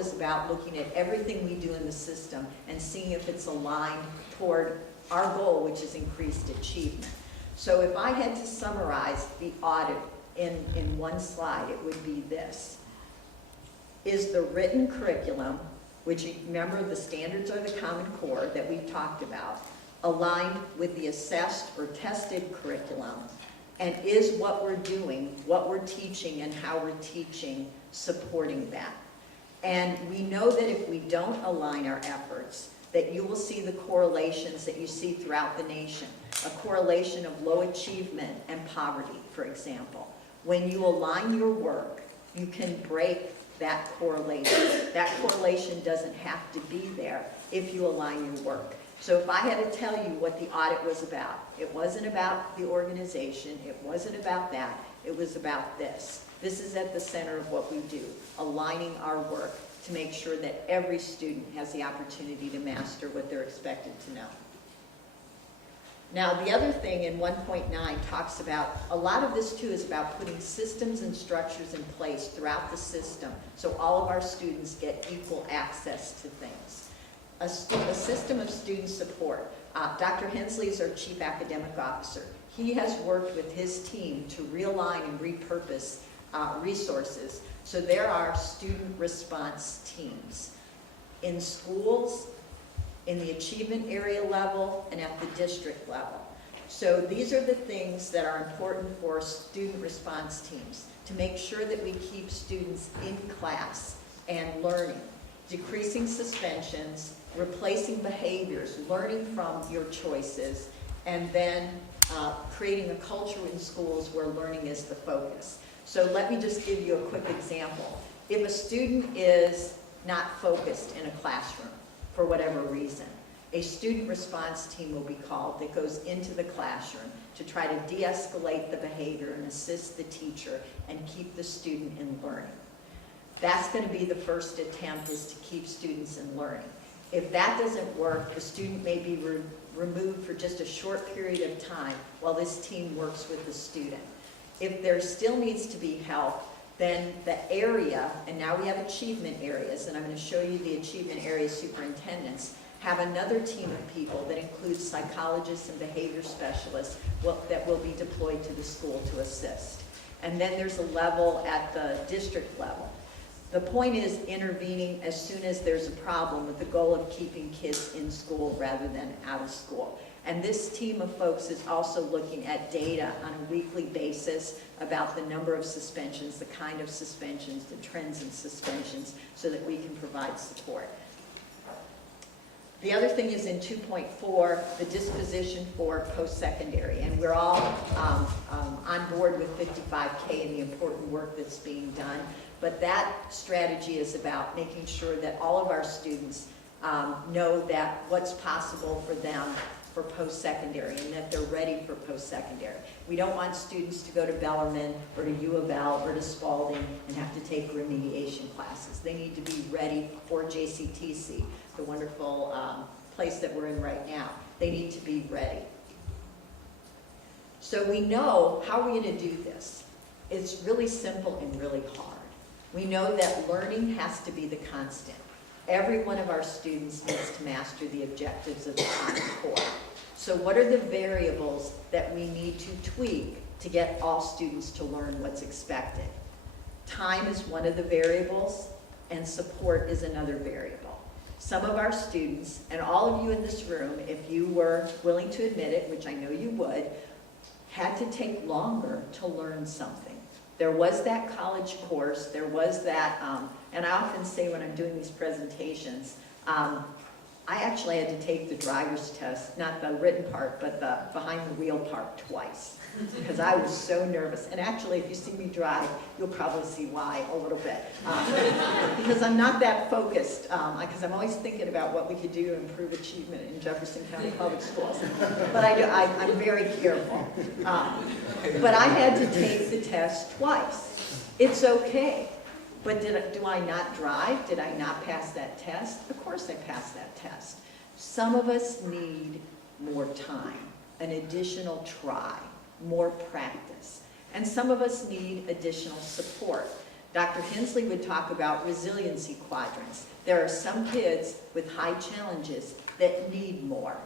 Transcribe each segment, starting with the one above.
was about looking at everything we do in the system and seeing if it's aligned toward our goal, which is increased achievement. So if I had to summarize the audit in one slide, it would be this. Is the written curriculum, which, remember, the standards are the Common Core that we've talked about, aligned with the assessed or tested curriculum? And is what we're doing, what we're teaching, and how we're teaching supporting that? And we know that if we don't align our efforts, that you will see the correlations that you see throughout the nation. A correlation of low achievement and poverty, for example. When you align your work, you can break that correlation. That correlation doesn't have to be there if you align your work. So if I had to tell you what the audit was about, it wasn't about the organization, it wasn't about that, it was about this. This is at the center of what we do, aligning our work to make sure that every student has the opportunity to master what they're expected to know. Now, the other thing in 1.9 talks about, a lot of this too is about putting systems and structures in place throughout the system so all of our students get equal access to things. A system of student support. Dr. Hensley is our Chief Academic Officer. He has worked with his team to realign and repurpose resources. So there are student response teams in schools, in the achievement area level, and at the district level. So these are the things that are important for student response teams to make sure that we keep students in class and learning, decreasing suspensions, replacing behaviors, learning from your choices, and then creating a culture in schools where learning is the focus. So let me just give you a quick example. If a student is not focused in a classroom for whatever reason, a student response team will be called that goes into the classroom to try to de-escalate the behavior and assist the teacher and keep the student in learning. That's going to be the first attempt, is to keep students in learning. If that doesn't work, the student may be removed for just a short period of time while this team works with the student. If there still needs to be help, then the area, and now we have achievement areas, and I'm going to show you the achievement area superintendents, have another team of people that includes psychologists and behavior specialists that will be deployed to the school to assist. And then there's a level at the district level. The point is intervening as soon as there's a problem with the goal of keeping kids in school rather than out of school. And this team of folks is also looking at data on a weekly basis about the number of suspensions, the kind of suspensions, the trends in suspensions, so that we can provide support. The other thing is in 2.4, the disposition for post-secondary, and we're all on board with 55K and the important work that's being done. But that strategy is about making sure that all of our students know that what's possible for them for post-secondary and that they're ready for post-secondary. We don't want students to go to Bellarmine or to U of L or to Spalding and have to take remediation classes. They need to be ready for JCTC, the wonderful place that we're in right now. They need to be ready. So we know how we're going to do this. It's really simple and really hard. We know that learning has to be the constant. Every one of our students needs to master the objectives of the Common Core. So what are the variables that we need to tweak to get all students to learn what's expected? Time is one of the variables, and support is another variable. Some of our students, and all of you in this room, if you were willing to admit it, which I know you would, had to take longer to learn something. There was that college course, there was that, and I often say when I'm doing these presentations, I actually had to take the driver's test, not the written part, but the behind the wheel part twice, because I was so nervous. And actually, if you see me drive, you'll probably see why a little bit. Because I'm not that focused, because I'm always thinking about what we could do to improve achievement in Jefferson County Public Schools. But I'm very careful. But I had to take the test twice. It's okay. But do I not drive? Did I not pass that test? Of course I passed that test. Some of us need more time, an additional try, more practice. And some of us need additional support. Dr. Hensley would talk about resiliency quadrants. There are some kids with high challenges that need more.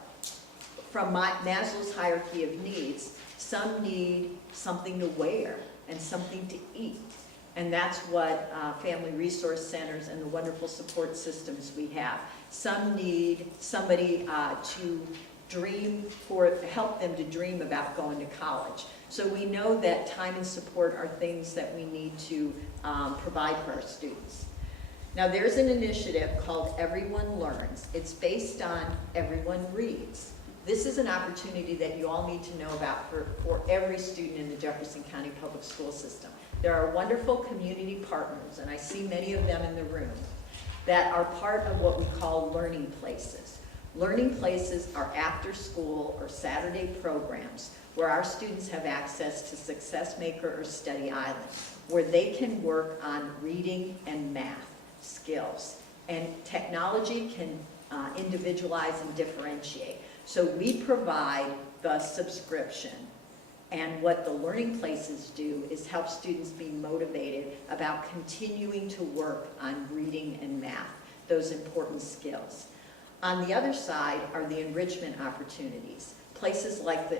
From Maslow's hierarchy of needs, some need something to wear and something to eat. And that's what family resource centers and the wonderful support systems we have. Some need somebody to dream help them to dream about going to college. So we know that time and support are things that we need to provide for our students. Now there's an initiative called Everyone Learns. It's based on Everyone Reads. This is an opportunity that you all need to know about for every student in the Jefferson County Public School System. There are wonderful community partners, and I see many of them in the room, that are part of what we call learning places. Learning places are after school or Saturday programs where our students have access to Success Maker or Study Island, where they can work on reading and math skills. And technology can individualize and differentiate. So we provide the subscription. And what the learning places do is help students be motivated about continuing to work on reading and math, those important skills. On the other side are the enrichment opportunities. Places like the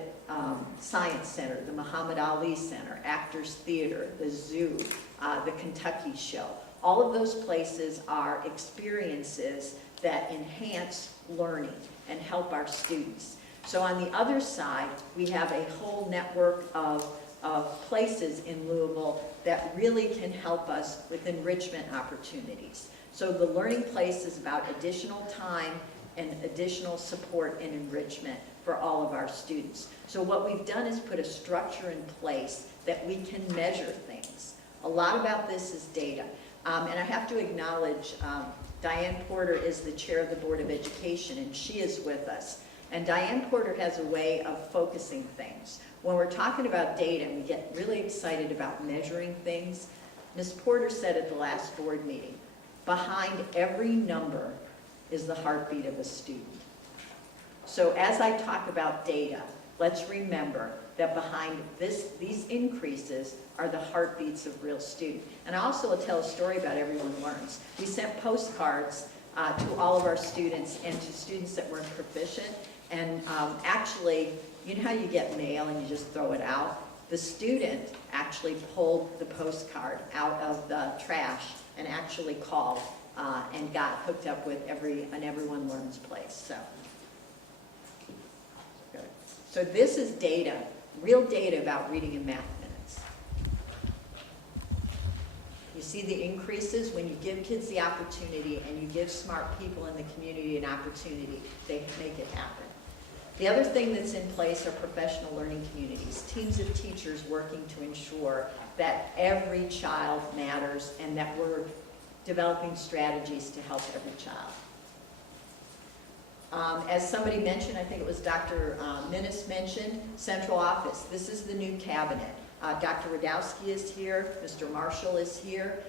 Science Center, the Muhammad Ali Center, Actors Theater, the Zoo, the Kentucky Show. All of those places are experiences that enhance learning and help our students. So on the other side, we have a whole network of places in Louisville that really can help us with enrichment opportunities. So the learning place is about additional time and additional support and enrichment for all of our students. So what we've done is put a structure in place that we can measure things. A lot about this is data. And I have to acknowledge Diane Porter is the chair of the Board of Education, and she is with us. And Diane Porter has a way of focusing things. When we're talking about data and we get really excited about measuring things, Ms. Porter said at the last board meeting, behind every number is the heartbeat of a student. So as I talk about data, let's remember that behind these increases are the heartbeats of real students. And I also will tell a story about Everyone Learns. We sent postcards to all of our students and to students that weren't proficient. And actually, you know how you get mail and you just throw it out? The student actually pulled the postcard out of the trash and actually called and got hooked up with an Everyone Learns place. So this is data, real data about reading and math minutes. You see the increases when you give kids the opportunity and you give smart people in the community an opportunity, they make it happen. The other thing that's in place are professional learning communities, teams of teachers working to ensure that every child matters and that we're developing strategies to help every child. As somebody mentioned, I think it was Dr. Minnis mentioned, central office. This is the new cabinet. Dr. Radowski is here, Mr. Marshall is here.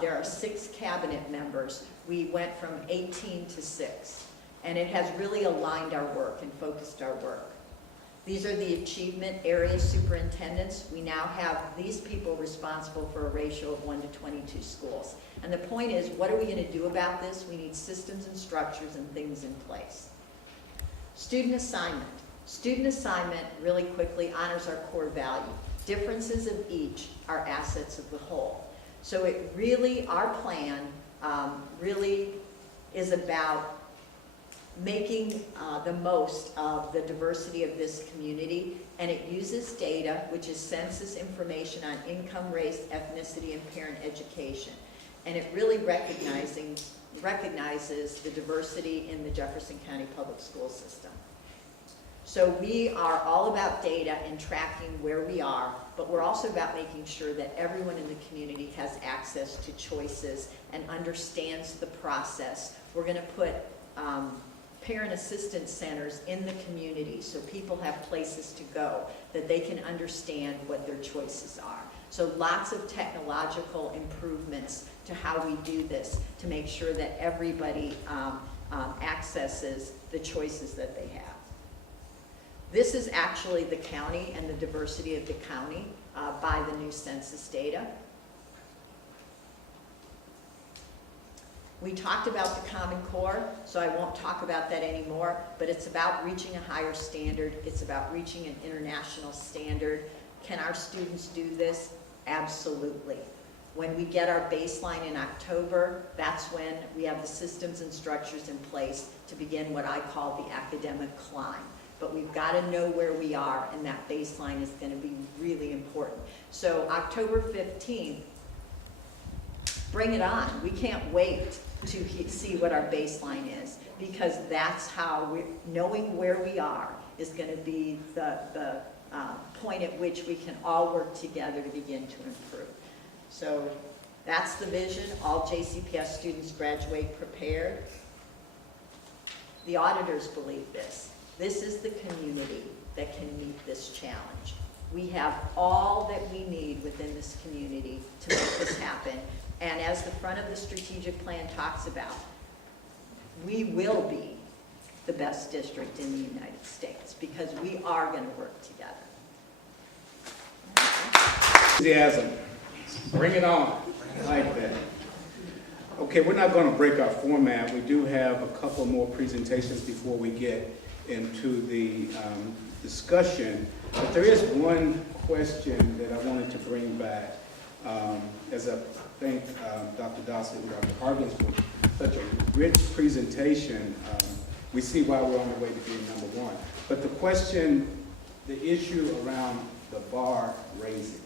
There are 6 cabinet members. We went from 18 to 6. And it has really aligned our work and focused our work. These are the achievement area superintendents. We now have these people responsible for a ratio of 1 to 22 schools. And the point is, what are we going to do about this? We need systems and structures and things in place. Student assignment. Student assignment, really quickly, honors our core value. Differences of each are assets of the whole. So it really, our plan really is about making the most of the diversity of this community, and it uses data, which is census information on income, race, ethnicity, and parent education. And it really recognizes the diversity in the Jefferson County Public School System. So we are all about data and tracking where we are, but we're also about making sure that everyone in the community has access to choices and understands the process. We're going to put parent assistance centers in the community so people have places to go, that they can understand what their choices are. So lots of technological improvements to how we do this to make sure that everybody accesses the choices that they have. This is actually the county and the diversity of the county by the new census data. We talked about the Common Core, so I won't talk about that anymore, but it's about reaching a higher standard. It's about reaching an international standard. Can our students do this? Absolutely. When we get our baseline in October, that's when we have the systems and structures in place to begin what I call the academic climb. But we've got to know where we are, and that baseline is going to be really important. So October 15th, bring it on. We can't wait to see what our baseline is, because that's how knowing where we are is going to be the point at which we can all work together to begin to improve. So that's the vision. All JCPS students graduate prepared. The auditors believe this. This is the community that can meet this challenge. We have all that we need within this community to make this happen. And as the front of the strategic plan talks about, we will be the best district in the United States because we are going to work together. Enthusiasm. Bring it on. I like that. Okay, we're not going to break our format. We do have a couple more presentations before we get into the discussion. But there is one question that I wanted to bring back as I thank Dr. Dawson and Dr. Harkins for such a rich presentation. We see why we're on the way to being number one. But the question, the issue around the bar raising.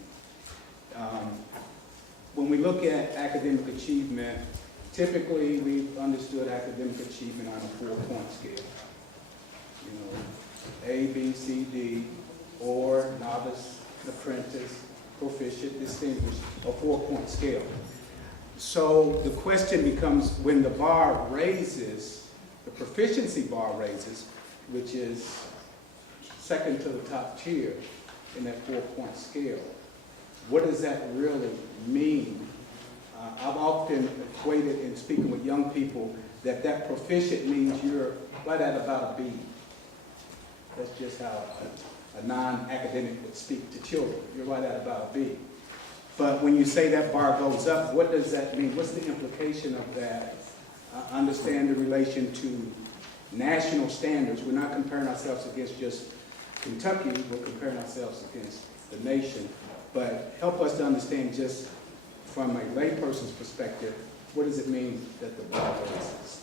When we look at academic achievement, typically we've understood academic achievement on a 4-point scale. You know, A, B, C, D, or novice, apprentice, proficient, distinguished, a 4-point scale. So the question becomes, when the bar raises, the proficiency bar raises, which is second to the top tier in that 4-point scale, what does that really mean? I've often equated in speaking with young people that proficient means you're right at about a B. That's just how a non-academic would speak to children. You're right at about a B. But when you say that bar goes up, what does that mean? What's the implication of that? Understand the relation to national standards. We're not comparing ourselves against just Kentucky. We're comparing ourselves against the nation. But help us to understand, just from a layperson's perspective, what does it mean that the bar raises?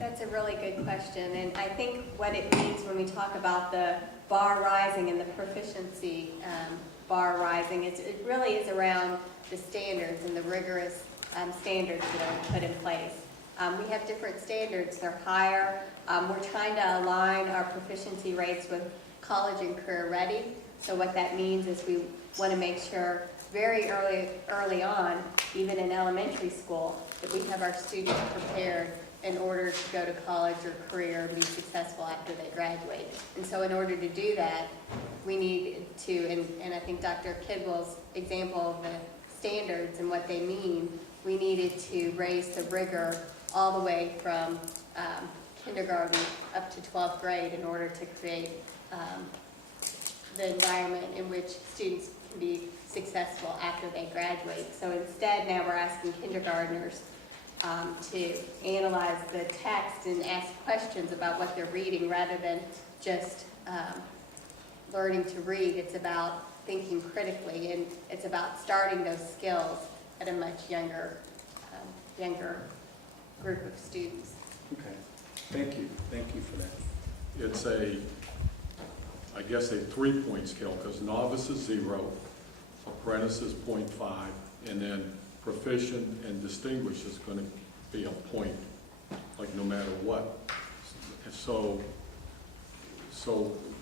That's a really good question, and I think what it means when we talk about the bar rising and the proficiency bar rising, it really is around the standards and the rigorous standards that are put in place. We have different standards, they're higher. We're trying to align our proficiency rates with college and career ready. So what that means is we want to make sure very early on, even in elementary school, that we have our students prepared in order to go to college or career and be successful after they graduate. And so in order to do that, we need to, and I think Dr. Kidwell's example of the standards and what they mean, we needed to raise the rigor all the way from kindergarten up to 12th grade in order to create the environment in which students can be successful after they graduate. So instead, now we're asking kindergartners to analyze the text and ask questions about what they're reading rather than just learning to read. It's about thinking critically, and it's about starting those skills at a much younger group of students. Okay, thank you for that. It's I guess a 3-point scale, because novice is 0, apprentice is 0.5, and then proficient and distinguished is going to be a point, like no matter what. So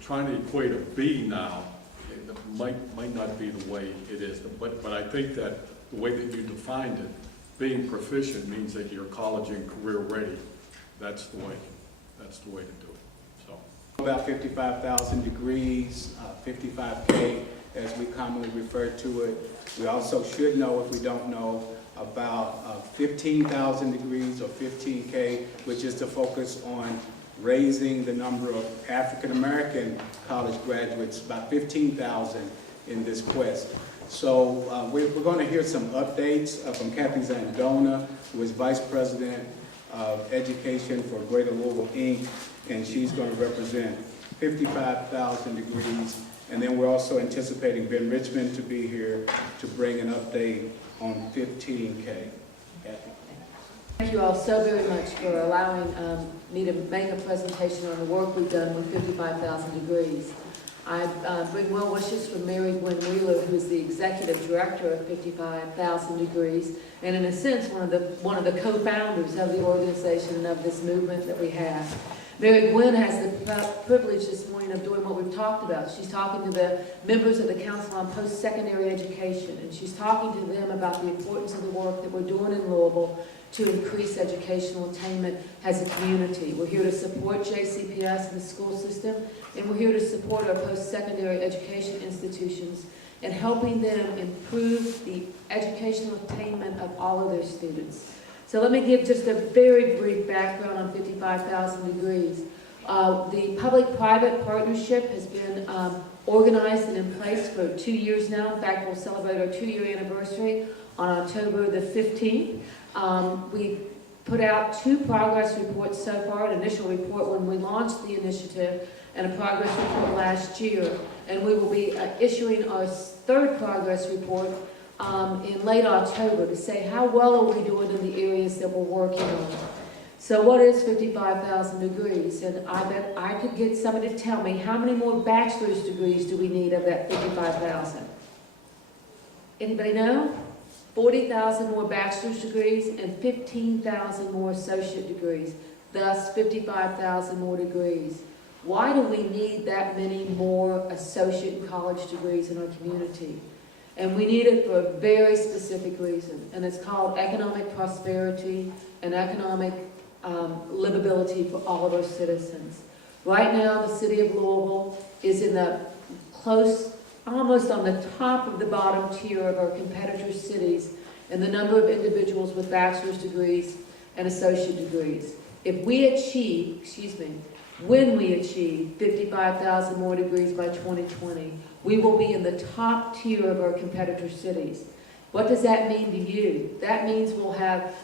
trying to equate a B now, it might not be the way it is. But I think that the way that you defined it, being proficient means that you're college and career ready. That's the way to do it. So About 55,000 degrees, 55K, as we commonly refer to it. We also should know, if we don't know, about 15,000 degrees or 15K, which is to focus on raising the number of African American college graduates, about 15,000 in this quest. So we're going to hear some updates from Kathy Zandona, who is Vice President of Education for Greater Louisville, Inc., and she's going to represent 55,000 degrees. And then we're also anticipating Ben Richmond to be here to bring an update on 15K. Kathy. Thank you all so very much for allowing me to make a presentation on the work we've done with 55,000 degrees. I bring well wishes from Mary Gwen Wheeler, who is the Executive Director of 55,000 degrees, and in a sense, one of the co-founders of the organization and of this movement that we have. Mary Gwen has the privilege this morning of doing what we've talked about. She's talking to the members of the Council on Post-Secondary Education, and she's talking to them about the importance of the work that we're doing in Louisville to increase educational attainment as a community. We're here to support JCPS and the school system, and we're here to support our post-secondary education institutions and helping them improve the educational attainment of all of their students. So let me give just a very brief background on 55,000 degrees. The public-private partnership has been organized and in place for 2 years now. In fact, we'll celebrate our 2-year anniversary on October the 15th. We put out 2 progress reports so far, an initial report when we launched the initiative and a progress report last year. And we will be issuing our 3rd progress report in late October to say how well are we doing in the areas that we're working on. So what is 55,000 degrees? And I bet I could get somebody to tell me how many more bachelor's degrees do we need of that 55,000? Anybody know? 40,000 more bachelor's degrees and 15,000 more associate degrees, thus 55,000 more degrees. Why do we need that many more associate and college degrees in our community? And we need it for a very specific reason, and it's called economic prosperity and economic livability for all of our citizens. Right now, the city of Louisville is in the almost on the top of the bottom tier of our competitor cities in the number of individuals with bachelor's degrees and associate degrees. If we achieve, when we achieve 55,000 more degrees by 2020, we will be in the top tier of our competitor cities. What does that mean to you? That means we'll have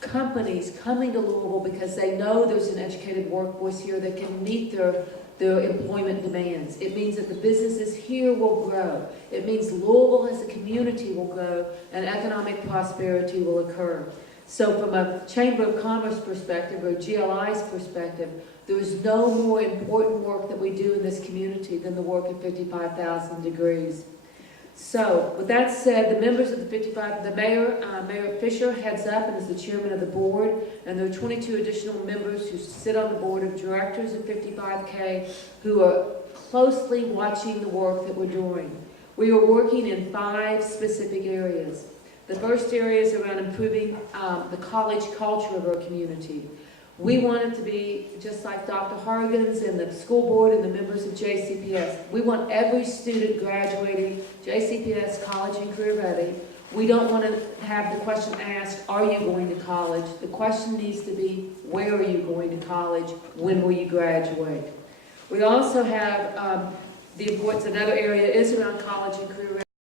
companies coming to Louisville because they know there's an educated workforce here that can meet their employment demands. It means that the businesses here will grow. It means Louisville as a community will grow and economic prosperity will occur. So from a Chamber of Commerce perspective or GLI's perspective, there is no more important work that we do in this community than the work at 55,000 degrees. So, with that said, the members of the Mayor Fisher heads up and is the chairman of the board, and there are 22 additional members who sit on the board of directors at 55K who are closely watching the work that we're doing. We are working in 5 specific areas. The first area is around improving the college culture of our community. We want it to be just like Dr. Hargens and the school board and the members of JCPS. We want every student graduating JCPS college and career ready. We don't want to have the question asked, are you going to college? The question needs to be, where are you going to college? When will you graduate? We also have the importance, another area is around college and career ready.